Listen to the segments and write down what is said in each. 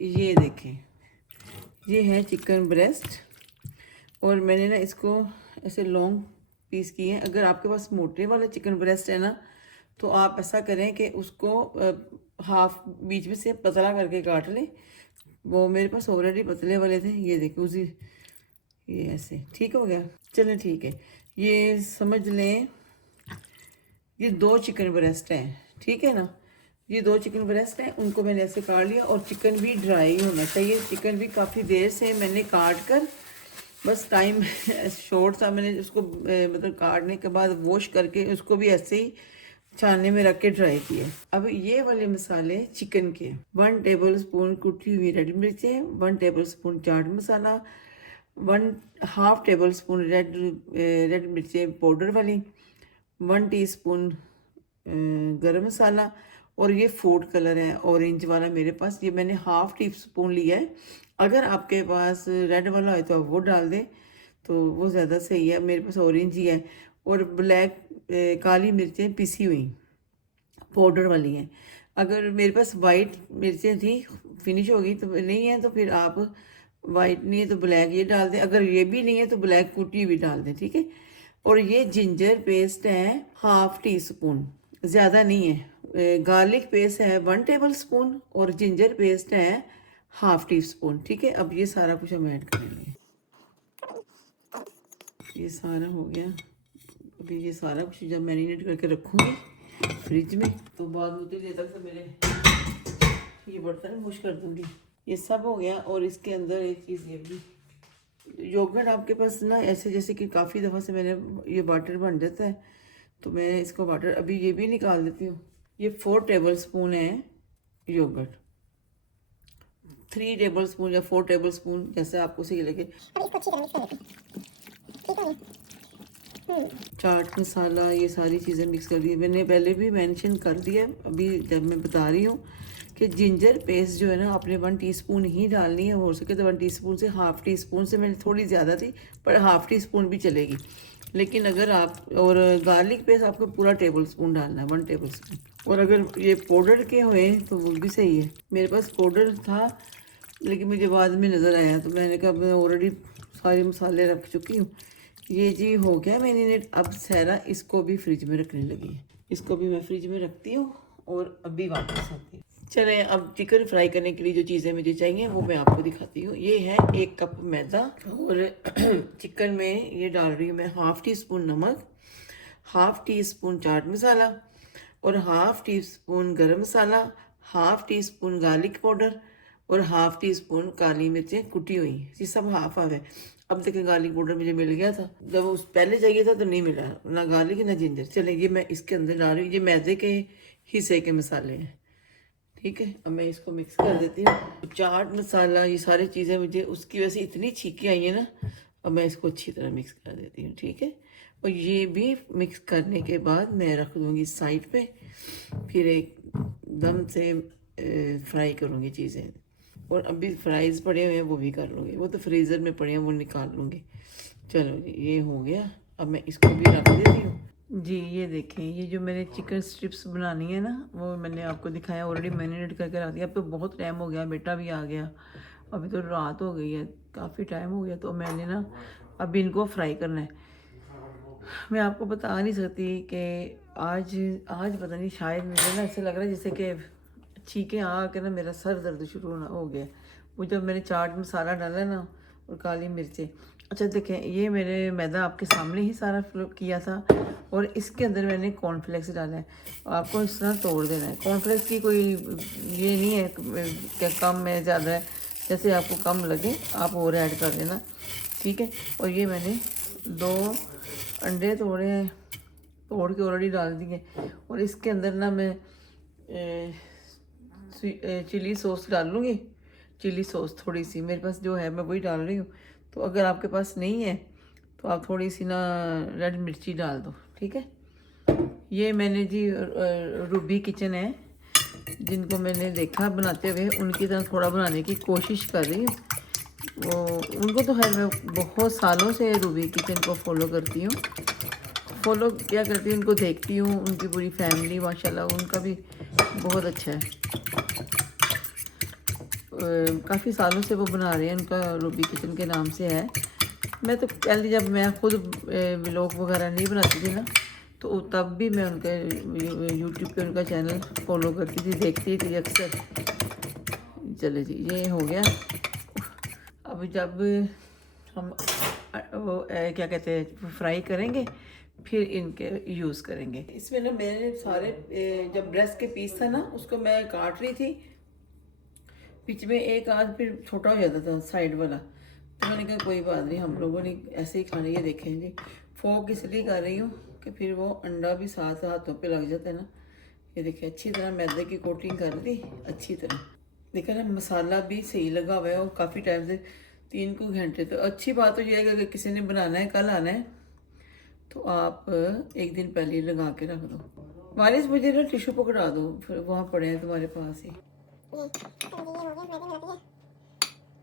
ये देखें, ये है चिकन ब्रेस्ट और मैंने ना इसको ऐसे लॉन्ग पीस किए हैं। अगर आपके पास मोटे वाला चिकन ब्रेस्ट है ना, तो आप ऐसा करें कि उसको हाफ बीच में से पतला करके काट लें। वो मेरे पास ऑलरेडी पतले वाले थे, ये देखो उसी, ये ऐसे ठीक हो गया। चलें ठीक है, ये समझ लें ये 2 चिकन ब्रेस्ट हैं, ठीक है ना। ये 2 चिकन ब्रेस्ट हैं, उनको मैंने ऐसे काट लिया। और चिकन भी ड्राई होना चाहिए। चिकन भी काफ़ी देर से मैंने काट कर, बस टाइम शॉर्ट था, मैंने उसको मतलब काटने के बाद वॉश करके उसको भी ऐसे ही छानने में रख के ड्राई किए। अब ये वाले मसाले चिकन के, 1 टेबल स्पून कुटी हुई रेड मिर्चें, 1 table spoon chaat masala, 1/2 table spoon red मिर्चें पाउडर वाली, 1 टीस्पून गरम मसाला। और ये फूड कलर है ऑरेंज वाला मेरे पास, ये मैंने 1/2 टीस्पून लिया है। अगर आपके पास रेड वाला है तो आप वो डाल दें, तो वो ज़्यादा सही है। मेरे पास ऑरेंज ही है। और ब्लैक काली मिर्चें पिसी हुई पाउडर वाली हैं। अगर मेरे पास वाइट मिर्चें थी, फिनिश होगी, तो नहीं है तो फिर आप वाइट नहीं है तो ब्लैक ये डाल दें। अगर ये भी नहीं है तो ब्लैक कुटी भी डाल दें, ठीक है। और ये जिंजर पेस्ट है 1/2 टीस्पून, ज़्यादा नहीं है। गार्लिक पेस्ट है 1 टेबल स्पून और जिंजर पेस्ट है 1/2 टीस्पून, ठीक है। अब ये सारा कुछ हम ऐड करेंगे। ये सारा हो गया। अभी ये सारा कुछ जब मैरिनेट करके रखूँगी फ्रिज में, तो बाद में उतनी देर तक तो मेरे ये बर्तन वॉश कर दूँगी। ये सब हो गया। और इसके अंदर एक चीज़ ये भी, योगर्ट आपके पास ना ऐसे, जैसे कि काफ़ी दफ़ा से मैंने ये वाटर बन जाता है, तो मैं इसको वाटर अभी ये भी निकाल देती हूँ। ये 4 टेबल स्पून है योगर्ट, 3 टेबल स्पून या 4 टेबल स्पून, जैसे आपको सही लगे। अब इसको अच्छी तरह मिक्स कर लेते हैं, ठीक है। चाट मसाला, ये सारी चीज़ें मिक्स कर दी। मैंने पहले भी मेंशन कर दिया, अभी जब मैं बता रही हूँ कि जिंजर पेस्ट जो है ना आपने 1 टीस्पून ही डालनी है। हो सके तो 1 टीस्पून से 1/2 टीस्पून से मैंने थोड़ी ज़्यादा थी, पर 1/2 टीस्पून भी चलेगी। लेकिन अगर आप, और गार्लिक पेस्ट आपको पूरा टेबल स्पून डालना है, 1 टेबल स्पून। और अगर ये पाउडर के हुए तो वो भी सही है। मेरे पास पाउडर था लेकिन मुझे बाद में नज़र आया, तो मैंने कहा मैं ऑलरेडी सारे मसाले रख चुकी हूँ। ये जी हो गया मैरिनेट। अब सहरा इसको भी फ्रिज में रखने लगी है। इसको भी मैं फ्रिज में रखती हूँ और अभी वापस आती हूँ। चलें, अब चिकन फ्राई करने के लिए जो चीज़ें मुझे चाहिए वो मैं आपको दिखाती हूँ। ये है 1 कप मैदा और चिकन में ये डाल रही हूँ मैं 1/2 टीस्पून नमक, 1/2 टीस्पून चाट मसाला और 1/2 टीस्पून गरम मसाला, 1/2 टीस्पून गार्लिक पाउडर और 1/2 टीस्पून काली मिर्चें कुटी हुई। ये सब हाफ हाफ है। अब देखिए गार्लिक पाउडर मुझे मिल गया था, जब उस पहले चाहिए था तो नहीं मिला, ना गार्लिक ना जिंजर। चले, ये मैं इसके अंदर डाल रही हूँ। ये मैदे के हिस्से के मसाले हैं, ठीक है। अब मैं इसको मिक्स कर देती हूँ। चाट मसाला, ये सारी चीज़ें मुझे उसकी वजह से इतनी छींकें आई है ना, अब मैं इसको अच्छी तरह मिक्स कर देती हूँ, ठीक है। और ये भी मिक्स करने के बाद मैं रख दूँगी साइड पे, फिर एक दम से फ्राई करूँगी चीज़ें। और अभी फ्राइज़ पड़े हुए हैं वो भी कर लूँगी, वो तो फ्रीज़र में पड़े हैं वो निकाल लूँगी। चलो जी, ये हो गया। अब मैं इसको भी रख देती हूँ जी। ये देखें, ये जो मैंने चिकन स्ट्रिप्स बनानी है ना, वो मैंने आपको दिखाया, ऑलरेडी मैरिनेट करके रख दिया। अब तो बहुत टाइम हो गया, बेटा भी आ गया, अभी तो रात हो गई है, काफ़ी टाइम हो गया। तो मैंने ना अभी इनको फ्राई करना है। मैं आपको बता नहीं सकती कि आज आज पता नहीं, शायद मुझे ना ऐसे लग रहा है जैसे कि छींकें आ के ना मेरा सर दर्द शुरू होना हो गया। वो जब मैंने चाट मसाला डाला ना और काली मिर्चें। अच्छा देखें, ये मेरे मैदा आपके सामने ही सारा फ्लिप किया था और इसके अंदर मैंने कॉर्नफ्लेक्स डाला है। आपको इस तरह तोड़ देना है। कॉर्नफ्लेक्स की कोई ये नहीं है कि कम है ज़्यादा है, जैसे आपको कम लगे आप और ऐड कर देना, ठीक है। और ये मैंने 2 अंडे तोड़ के ऑलरेडी डाल दिए। और इसके अंदर ना मैं चिली सॉस डाल लूँगी। चिली सॉस थोड़ी सी मेरे पास जो है मैं वही डाल रही हूँ। तो अगर आपके पास नहीं है तो आप थोड़ी सी ना रेड मिर्ची डाल दो, ठीक है। ये मैंने जी रूबी किचन है, जिनको मैंने देखा बनाते हुए, उनकी तरह थोड़ा बनाने की कोशिश कर रही हूँ। वो उनको तो खैर मैं बहुत सालों से रूबी किचन को फॉलो करती हूँ। फॉलो क्या करती हूँ, उनको देखती हूँ, उनकी पूरी फैमिली माशाल्लाह उनका भी बहुत अच्छा है। काफ़ी सालों से वो बना रहे हैं, उनका रूबी किचन के नाम से है। मैं तो पहले जब मैं खुद व्लॉग वगैरह नहीं बनाती थी ना, तो तब भी मैं उनके यूट्यूब पे उनका चैनल फॉलो करती थी, देखती थी अक्सर। चले जी, ये हो गया। अब जब हम वो क्या कहते हैं फ्राई करेंगे, फिर इनके यूज़ करेंगे। इसमें ना मैंने सारे जब ब्रेस्ट के पीस था ना, उसको मैं काट रही थी, बीच में एक आध फिर छोटा हो जाता था साइड वाला, तो मैंने कहा कोई बात नहीं, हम लोगों ने ऐसे ही खाने। ये देखें जी, फोक इसलिए कर रही हूँ कि फिर वो अंडा भी साथ हाथों पे लग जाता है ना। ये देखिए अच्छी तरह मैदे की कोटिंग कर दी अच्छी तरह। देखा ना, मसाला भी सही लगा हुआ है और काफ़ी टाइम से 3 घंटे। तो अच्छी बात तो ये है कि अगर किसी ने बनाना है, कल आना है, तो आप एक दिन पहले ही लगा के रख दो। वारिस, मुझे ना टिश्यू पकड़ा दो, फिर वहाँ पड़े हैं तुम्हारे पास ही,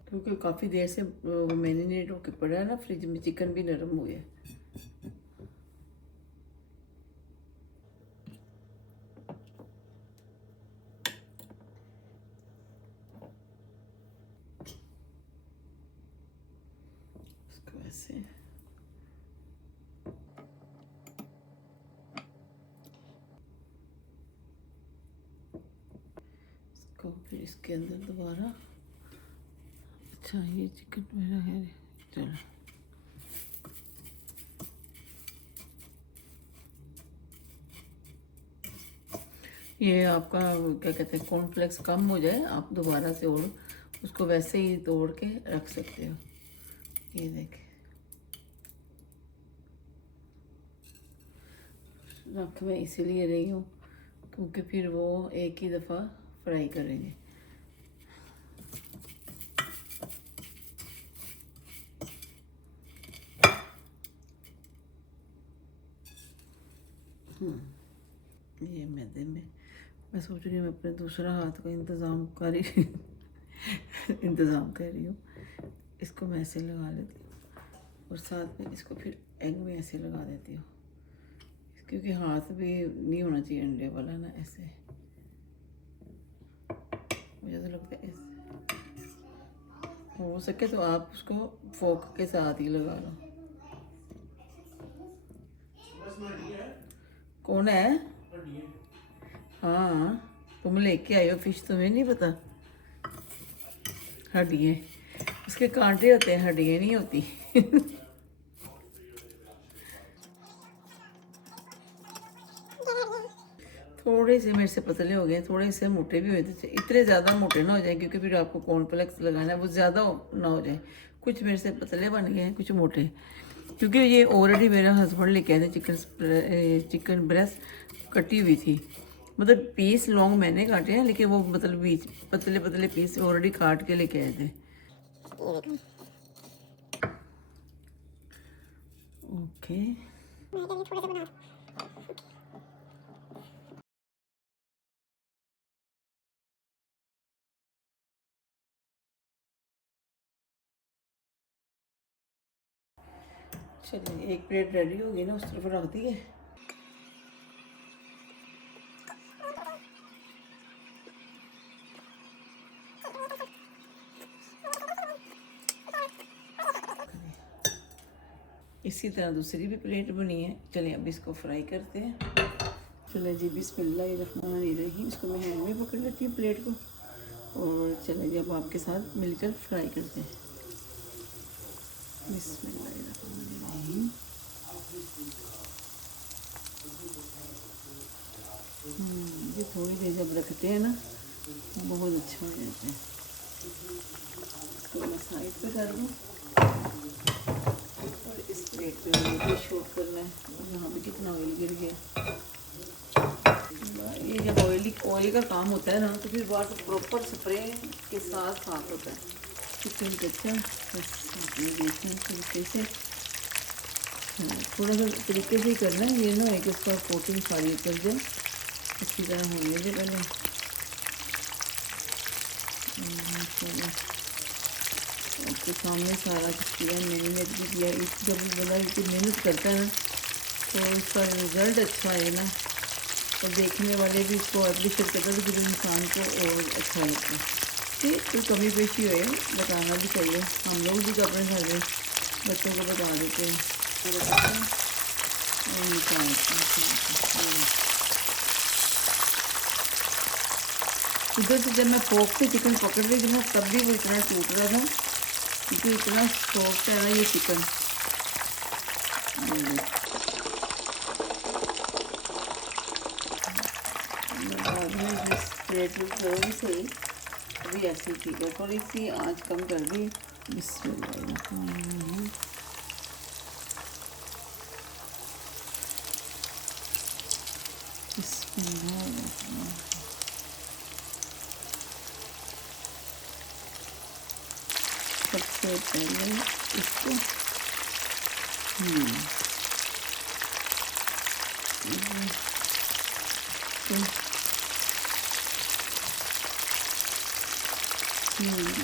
क्योंकि काफ़ी देर से वो मैरिनेट होकर पड़ा है ना फ्रिज में, चिकन भी नरम हो गया। इसको ऐसे इसको फिर इसके अंदर दोबारा। अच्छा, ये चिकन मेरा है, चलो ये आपका क्या कहते हैं कॉर्नफ्लेक्स कम हो जाए, आप दोबारा से और उसको वैसे ही तोड़ के रख सकते हो। ये देखें, रख मैं इसीलिए रही हूँ क्योंकि फिर वो एक ही दफ़ा फ्राई करेंगे। ये मैदे में मैं सोच रही हूँ, मैं अपने दूसरा हाथ का इंतज़ाम कर रही हूँ। इसको मैं ऐसे लगा लेती हूँ और साथ में इसको फिर एग में ऐसे लगा देती हूँ, क्योंकि हाथ भी नहीं होना चाहिए अंडे वाला ना। ऐसे मुझे तो लगता है ऐसे हो सके तो आप उसको फोक के साथ ही लगा लो। कौन है? हाँ, तुम लेके आई हो फिश, तुम्हें नहीं पता? हड्डियाँ, उसके कांटे होते हैं, हड्डियाँ नहीं होती। थोड़े से मेरे से पतले हो गए, थोड़े से मोटे भी हुए थे। इतने ज़्यादा मोटे ना हो जाए, क्योंकि फिर आपको कॉर्नफ्लेक्स लगाना है, वो ज़्यादा ना हो जाए। कुछ मेरे से पतले बन गए हैं, कुछ मोटे, क्योंकि ये ऑलरेडी मेरा हस्बैंड लेके आए थे। चिकन ब्रेस्ट कटी हुई थी, मतलब पीस लॉन्ग मैंने काटे हैं, लेकिन वो मतलब बीच पतले पतले पीस ऑलरेडी काट के लेके आए थे। ओके, चलिए एक प्लेट रेडी होगी ना, उस तरफ रख दिए। इसी तरह दूसरी भी प्लेट बनी है। चलिए अब इसको फ्राई करते हैं। चले जी, बिस्मिल्लाहिर्रहमानिर्रहीम। इसको मैं हैंड में पकड़ लेती हूँ प्लेट को, और चले जी अब आपके साथ मिलकर फ्राई करते हैं। बिस्मिल्लाहिर्रहमानिर्रहीम। ये थोड़ी देर जब रखते हैं ना, बहुत अच्छा हो जाता है। इसको मैं साइड पे कर दूँ और इस प्लेट पे मुझे शूट करना है। यहाँ पे कितना ऑयल गिर गया। ये जब ऑयल का काम होता है ना, तो फिर बाहर से प्रॉपर स्प्रे के साथ साफ होता है चिकन कच्चा। बस आपने देखें तरीके से, थोड़ा सा तरीके से ही करना है, ये ना है कि उसका कोटिंग सारी उतर जाए, अच्छी तरह होने दे पहले। आपके सामने सारा कुछ किया, मेहनत भी किया। जब बंदा इतनी मेहनत करता है ना, तो उसका रिज़ल्ट अच्छा है ना, और देखने वाले भी इसको अप्रिशिएट करते हैं, तो फिर इंसान को और अच्छा लगता है। कि कोई कमी पेशी हो बताना भी चाहिए। हम लोग भी तो अपने घर में बच्चों को बता देते हैं। इधर से जब मैं फोक से चिकन पकड़ रही थी ना तब भी वो इतना टूट रहा था, क्योंकि इतना सॉफ्ट है ना ये चिकन। बाद में प्लेट में करूँगी सही, अभी ऐसी ठीक है। थोड़ी सी आँच कम कर दी। बिस्मिल्लाह। सबसे पहले इसको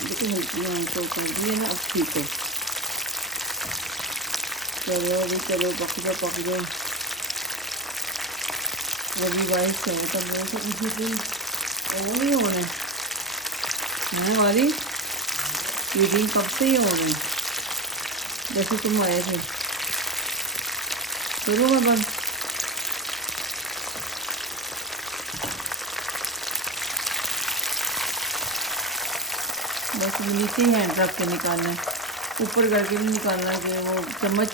देखो हल्की आंचों कर दिए ना, अब ठीक है। चलो अभी चलो पक जाओ। रवि वाइस है तब वो तो किसी दिन वो नहीं हो रहे हैं वाली मीटिंग कब से ही हो रही, जैसे तुम आए थे। करूँ मैं बंद? बस नीचे ही हैंड रख के निकालना है, ऊपर करके भी निकालना है कि वो चम्मच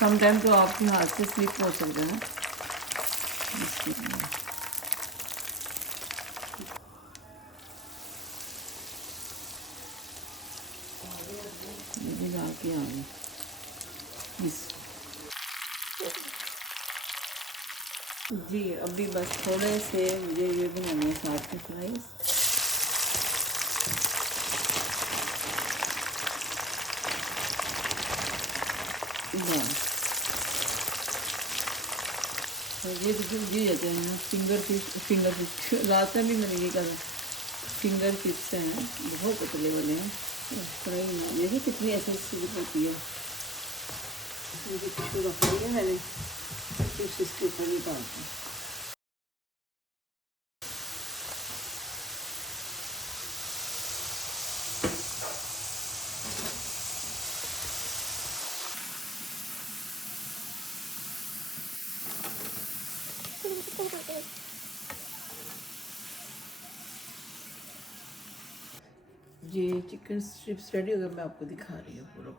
समटाइम तो आपके हाथ से स्लिप हो सकता है ना। ये भी ला के आ गई जी। अभी बस थोड़े से मुझे ये बनाने हैं साथ में फ्राइज। ये जाते हैं फिंगर फिश रात में भी मैंने ये करा। फिंगर फिश हैं, बहुत पतले वाले हैं। फ्राई ना देखिए कितनी ऐसी होती है। रख ली है मैंने, फिश इसके ऊपर निकालती हूँ। ये चिकन स्ट्रिप्स रेडी हो गए, मैं आपको दिखा रही हूँ पूरा।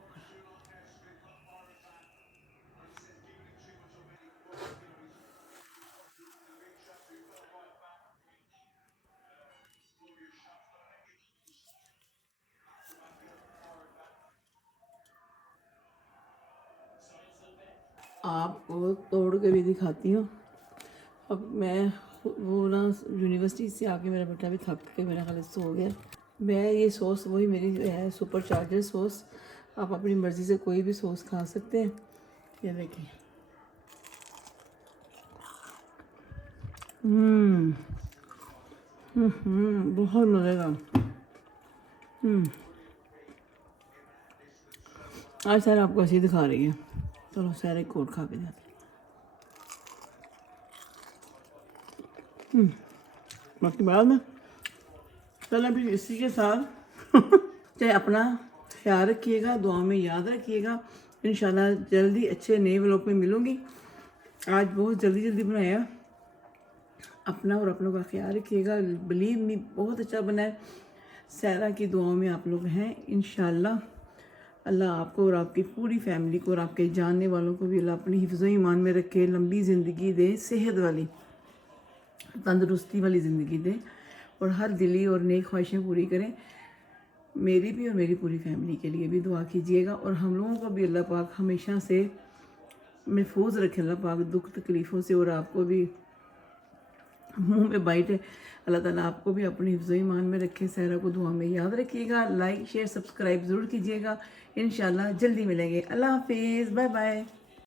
आपको तोड़ के भी दिखाती हूँ। अब मैं वो ना यूनिवर्सिटी से आके मेरा बेटा भी थक के मेरा ख्याल सो गया। मैं ये सॉस वही मेरी है सुपर चार्जर सॉस। आप अपनी मर्ज़ी से कोई भी सॉस खा सकते हैं। ये देखिए बहुत मज़े का। आज सर आपको ऐसे ही दिखा रही है। चलो सर एक और खा के जाते हैं। बाकी बाद में चलो अभी इसी के साथ चाहे अपना ख्याल रखिएगा, दुआ में याद रखिएगा। इंशाल्लाह जल्दी अच्छे नए व्लॉग में मिलूँगी। आज बहुत जल्दी बनाया। अपना और अपनों का ख्याल रखिएगा। बिलीव मी बहुत अच्छा बना है। सहरा की दुआओं में आप लोग हैं। इंशाल्लाह अल्लाह आपको और आपकी पूरी फैमिली को और आपके जानने वालों को भी अल्लाह अपनी हिफ्ज़ ईमान में रखे, लंबी ज़िंदगी दे, सेहत वाली तंदुरुस्ती वाली ज़िंदगी दे और हर दिली और नेक ख्वाहिशें पूरी करें। मेरी भी और मेरी पूरी फैमिली के लिए भी दुआ कीजिएगा और हम लोगों को भी अल्लाह पाक हमेशा से महफूज रखे। अल्लाह पाक दुख तकलीफ़ों से, और आपको भी मुंह में बाइट है, अल्लाह ताला आपको भी अपनी हिफ्ज़ ईमान में रखे। सहरा को दुआ में याद रखिएगा। लाइक शेयर सब्सक्राइब ज़रूर कीजिएगा। इंशाल्लाह जल्दी मिलेंगे। अल्लाह हाफिज़, बाय बाय।